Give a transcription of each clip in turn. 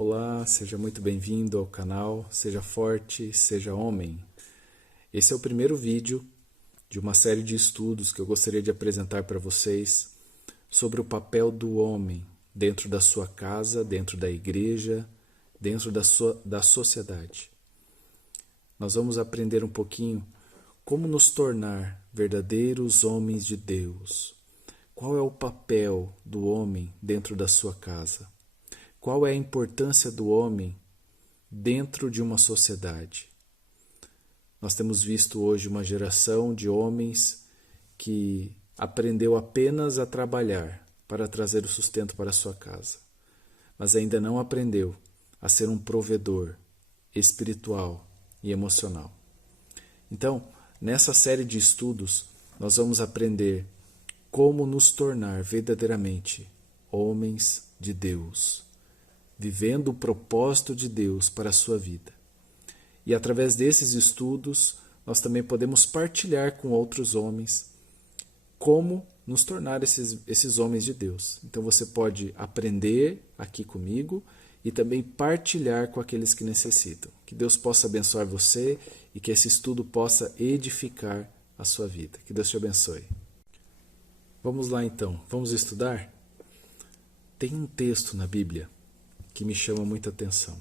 Olá, seja muito bem-vindo ao canal Seja Forte, Seja Homem. Esse é o primeiro vídeo de uma série de estudos que eu gostaria de apresentar para vocês sobre o papel do homem dentro da sua casa, dentro da igreja, dentro da sociedade. Nós vamos aprender um pouquinho como nos tornar verdadeiros homens de Deus. Qual é o papel do homem dentro da sua casa? Qual é a importância do homem dentro de uma sociedade? Nós temos visto hoje uma geração de homens que aprendeu apenas a trabalhar para trazer o sustento para a sua casa, mas ainda não aprendeu a ser um provedor espiritual e emocional. Então, nessa série de estudos, nós vamos aprender como nos tornar verdadeiramente homens de Deus, vivendo o propósito de Deus para a sua vida. E através desses estudos, nós também podemos partilhar com outros homens como nos tornar esses homens de Deus. Então você pode aprender aqui comigo e também partilhar com aqueles que necessitam. Que Deus possa abençoar você e que esse estudo possa edificar a sua vida. Que Deus te abençoe. Vamos lá então, vamos estudar? Tem um texto na Bíblia que me chama muita atenção.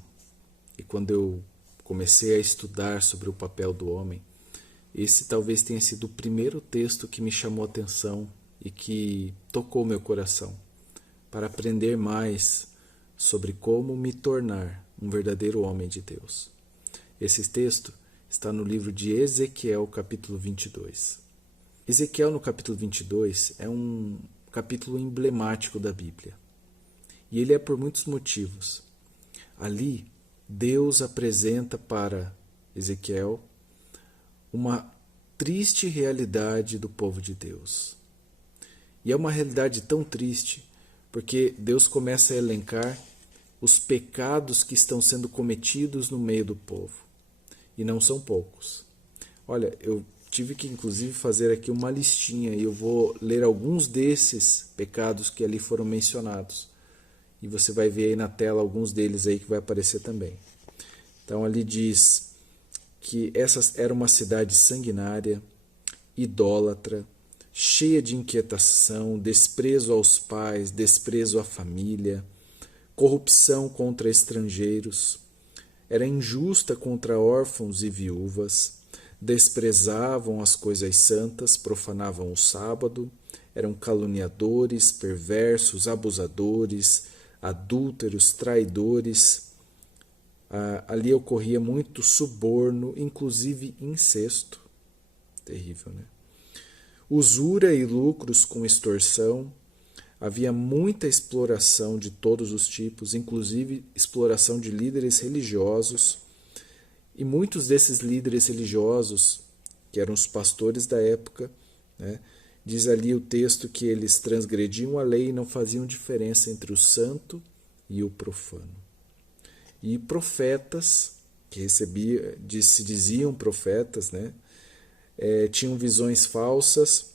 E quando eu comecei a estudar sobre o papel do homem, esse talvez tenha sido o primeiro texto que me chamou a atenção e que tocou meu coração, para aprender mais sobre como me tornar um verdadeiro homem de Deus. Esse texto está no livro de Ezequiel, capítulo 22. Ezequiel, no capítulo 22, é um capítulo emblemático da Bíblia. E ele é por muitos motivos. Ali, Deus apresenta para Ezequiel uma triste realidade do povo de Deus. E é uma realidade tão triste porque Deus começa a elencar os pecados que estão sendo cometidos no meio do povo. E não são poucos. Olha, eu tive que inclusive fazer aqui uma listinha e eu vou ler alguns desses pecados que ali foram mencionados. E você vai ver aí na tela alguns deles aí que vai aparecer também. Então ali diz que essa era uma cidade sanguinária, idólatra, cheia de inquietação, desprezo aos pais, desprezo à família, corrupção contra estrangeiros, era injusta contra órfãos e viúvas, desprezavam as coisas santas, profanavam o sábado, eram caluniadores, perversos, abusadores, adúlteros, traidores. Ali ocorria muito suborno, inclusive incesto. Terrível, né? Usura e lucros com extorsão. Havia muita exploração de todos os tipos, inclusive exploração de líderes religiosos. E muitos desses líderes religiosos, que eram os pastores da época, né, diz ali o texto que eles transgrediam a lei e não faziam diferença entre o santo e o profano. E profetas, que se diziam profetas, né, tinham visões falsas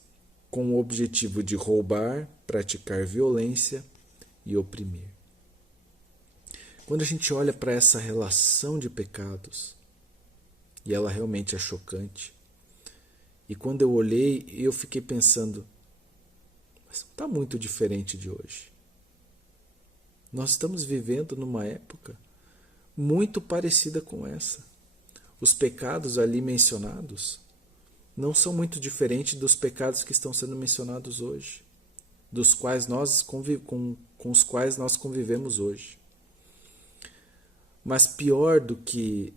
com o objetivo de roubar, praticar violência e oprimir. Quando a gente olha para essa relação de pecados, e ela realmente é chocante, e quando eu olhei, eu fiquei pensando, mas não está muito diferente de hoje. Nós estamos vivendo numa época muito parecida com essa. Os pecados ali mencionados não são muito diferentes dos pecados que estão sendo mencionados hoje, dos quais com os quais nós convivemos hoje. Mas pior do que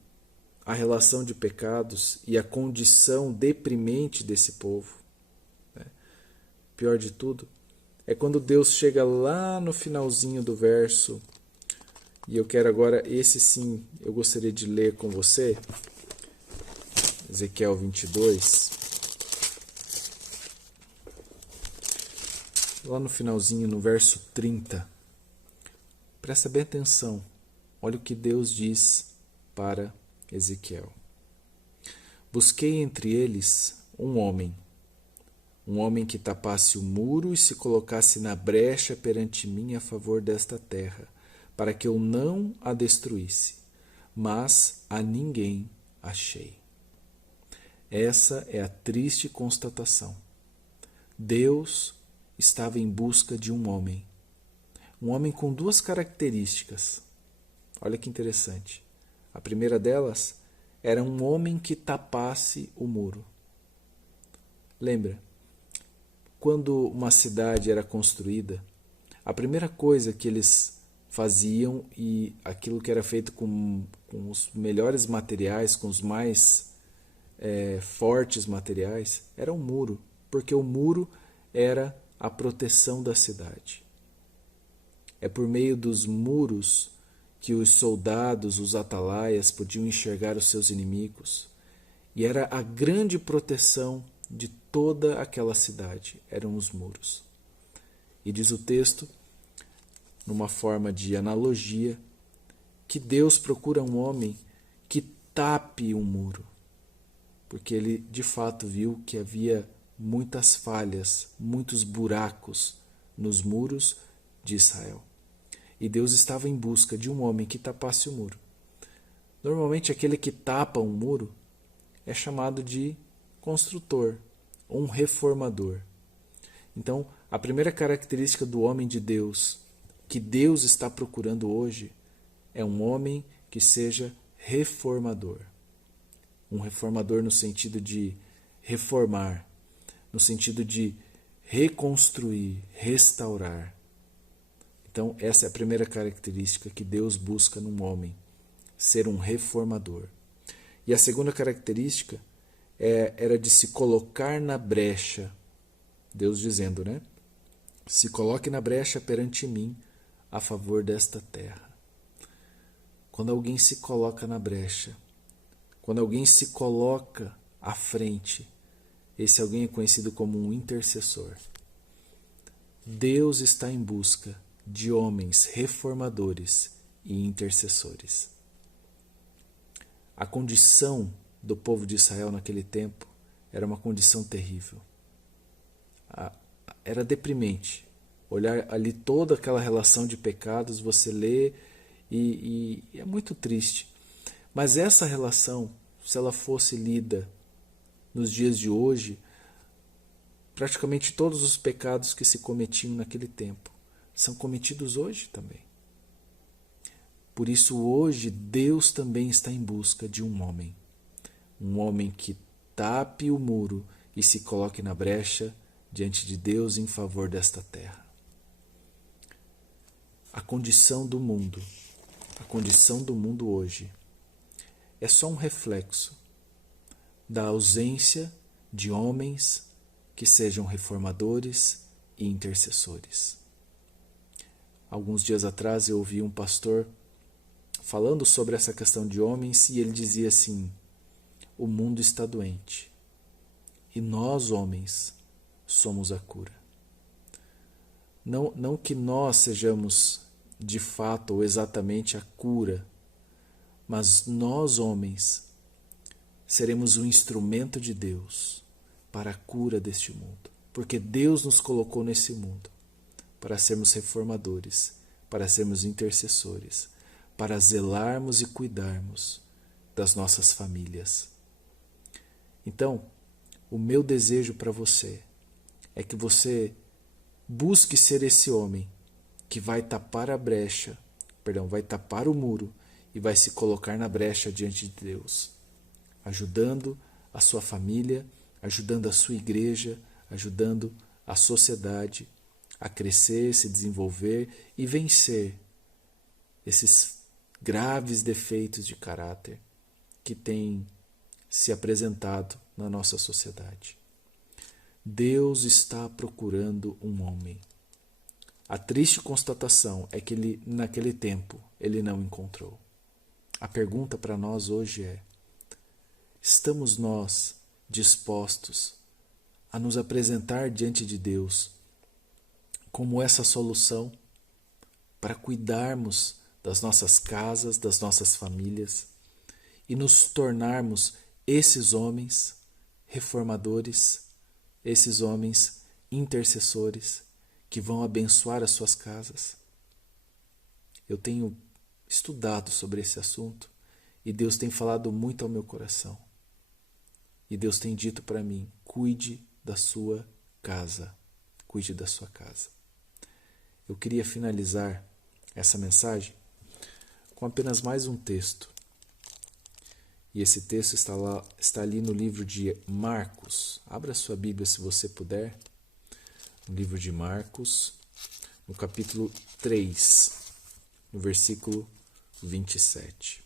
a relação de pecados e a condição deprimente desse povo, né? Pior de tudo é quando Deus chega lá no finalzinho do verso, e eu quero agora, esse sim, eu gostaria de ler com você, Ezequiel 22, lá no finalzinho, no verso 30, presta bem atenção, olha o que Deus diz para Ezequiel. Busquei entre eles um homem que tapasse o muro e se colocasse na brecha perante mim a favor desta terra, para que eu não a destruísse, mas a ninguém achei. Essa é a triste constatação. Deus estava em busca de um homem com duas características. Olha que interessante. A primeira delas era um homem que tapasse o muro. Lembra? Quando uma cidade era construída, a primeira coisa que eles faziam, e aquilo que era feito com os melhores materiais, com os mais fortes materiais, era um muro, porque o muro era a proteção da cidade. É por meio dos muros que os soldados, os atalaias, podiam enxergar os seus inimigos. E era a grande proteção de toda aquela cidade, eram os muros. E diz o texto, numa forma de analogia, que Deus procura um homem que tape um muro, porque ele de fato viu que havia muitas falhas, muitos buracos nos muros de Israel. E Deus estava em busca de um homem que tapasse o muro. Normalmente aquele que tapa um muro é chamado de construtor, ou um reformador. Então, a primeira característica do homem de Deus, que Deus está procurando hoje, é um homem que seja reformador. Um reformador no sentido de reformar, no sentido de reconstruir, restaurar. Então, essa é a primeira característica que Deus busca num homem, ser um reformador. E a segunda característica era de se colocar na brecha. Deus dizendo, né? Se coloque na brecha perante mim a favor desta terra. Quando alguém se coloca na brecha, quando alguém se coloca à frente, esse alguém é conhecido como um intercessor. Deus está em busca de homens reformadores e intercessores. A condição do povo de Israel naquele tempo era uma condição terrível. Era deprimente. Olhar ali toda aquela relação de pecados, você lê e é muito triste. Mas essa relação, se ela fosse lida nos dias de hoje, praticamente todos os pecados que se cometiam naquele tempo são cometidos hoje também. Por isso hoje Deus também está em busca de um homem que tape o muro e se coloque na brecha diante de Deus em favor desta terra. A condição do mundo hoje é só um reflexo da ausência de homens que sejam reformadores e intercessores. Alguns dias atrás eu ouvi um pastor falando sobre essa questão de homens e ele dizia assim: o mundo está doente e nós, homens, somos a cura. Não que nós sejamos de fato ou exatamente a cura, mas nós, homens, seremos um instrumento de Deus para a cura deste mundo, porque Deus nos colocou nesse mundo para sermos reformadores, para sermos intercessores, para zelarmos e cuidarmos das nossas famílias. Então, o meu desejo para você é que você busque ser esse homem que vai tapar vai tapar o muro e vai se colocar na brecha diante de Deus, ajudando a sua família, ajudando a sua igreja, ajudando a sociedade a crescer, se desenvolver e vencer esses graves defeitos de caráter que têm se apresentado na nossa sociedade. Deus está procurando um homem. A triste constatação é que naquele tempo ele não encontrou. A pergunta para nós hoje é: estamos nós dispostos a nos apresentar diante de Deus como essa solução para cuidarmos das nossas casas, das nossas famílias e nos tornarmos esses homens reformadores, esses homens intercessores que vão abençoar as suas casas? Eu tenho estudado sobre esse assunto e Deus tem falado muito ao meu coração. E Deus tem dito para mim: cuide da sua casa, cuide da sua casa. Eu queria finalizar essa mensagem com apenas mais um texto. E esse texto está ali no livro de Marcos. Abra sua Bíblia se você puder. No livro de Marcos, no capítulo 3, no versículo 27.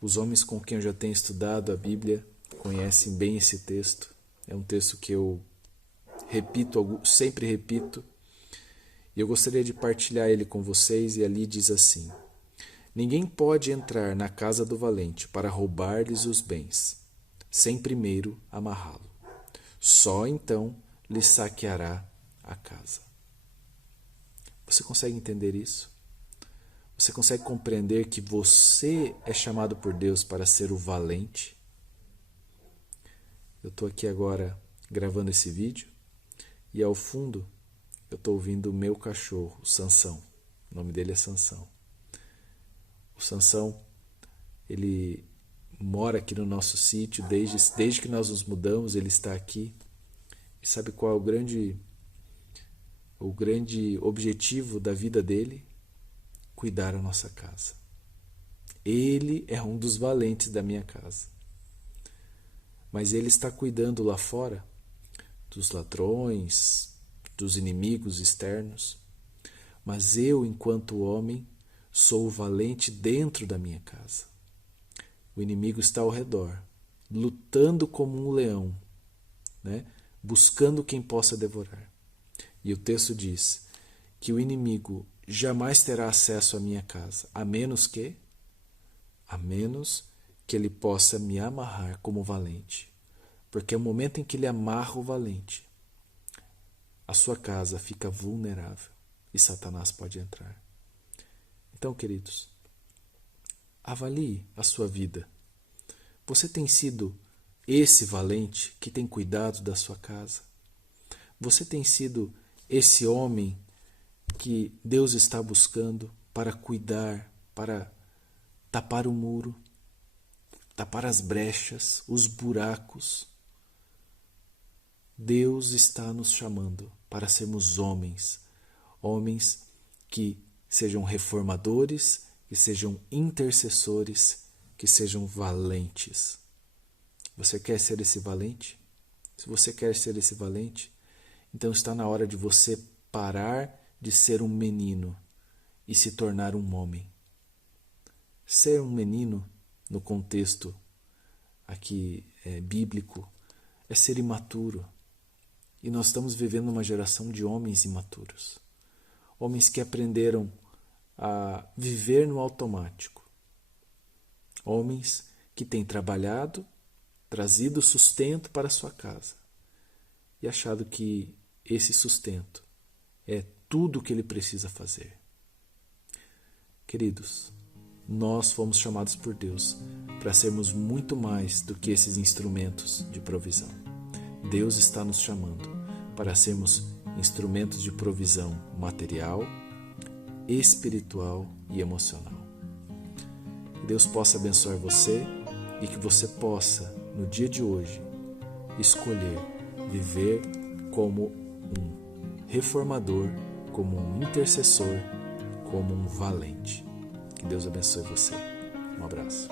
Os homens com quem eu já tenho estudado a Bíblia conhecem bem esse texto. É um texto que eu sempre repito. E eu gostaria de partilhar ele com vocês, e ali diz assim: ninguém pode entrar na casa do valente para roubar-lhes os bens, sem primeiro amarrá-lo. Só então lhe saqueará a casa. Você consegue entender isso? Você consegue compreender que você é chamado por Deus para ser o valente? Eu estou aqui agora gravando esse vídeo e ao fundo eu estou ouvindo o meu cachorro, Sansão. O nome dele é Sansão. O Sansão, ele mora aqui no nosso sítio desde que nós nos mudamos, ele está aqui. E sabe qual é o grande objetivo da vida dele? Cuidar da nossa casa. Ele é um dos valentes da minha casa. Mas ele está cuidando lá fora dos ladrões, dos inimigos externos. Mas eu, enquanto homem, sou o valente dentro da minha casa. O inimigo está ao redor, lutando como um leão, né? Buscando quem possa devorar. E o texto diz que o inimigo jamais terá acesso à minha casa, a menos que ele possa me amarrar como valente. Porque é o momento em que ele amarra o valente, a sua casa fica vulnerável e Satanás pode entrar. Então, queridos, avalie a sua vida. Você tem sido esse valente que tem cuidado da sua casa? Você tem sido esse homem que Deus está buscando para cuidar, para tapar o muro, tapar as brechas, os buracos? Deus está nos chamando para sermos homens que sejam reformadores, que sejam intercessores, que sejam valentes. Você quer ser esse valente? Se você quer ser esse valente, então está na hora de você parar de ser um menino e se tornar um homem. Ser um menino, no contexto aqui bíblico, é ser imaturo. E nós estamos vivendo uma geração de homens imaturos. Homens que aprenderam a viver no automático. Homens que têm trabalhado, trazido sustento para a sua casa e achado que esse sustento é tudo o que ele precisa fazer. Queridos, nós fomos chamados por Deus para sermos muito mais do que esses instrumentos de provisão. Deus está nos chamando para sermos instrumentos de provisão material, espiritual e emocional. Que Deus possa abençoar você e que você possa, no dia de hoje, escolher viver como um reformador, como um intercessor, como um valente. Que Deus abençoe você. Um abraço.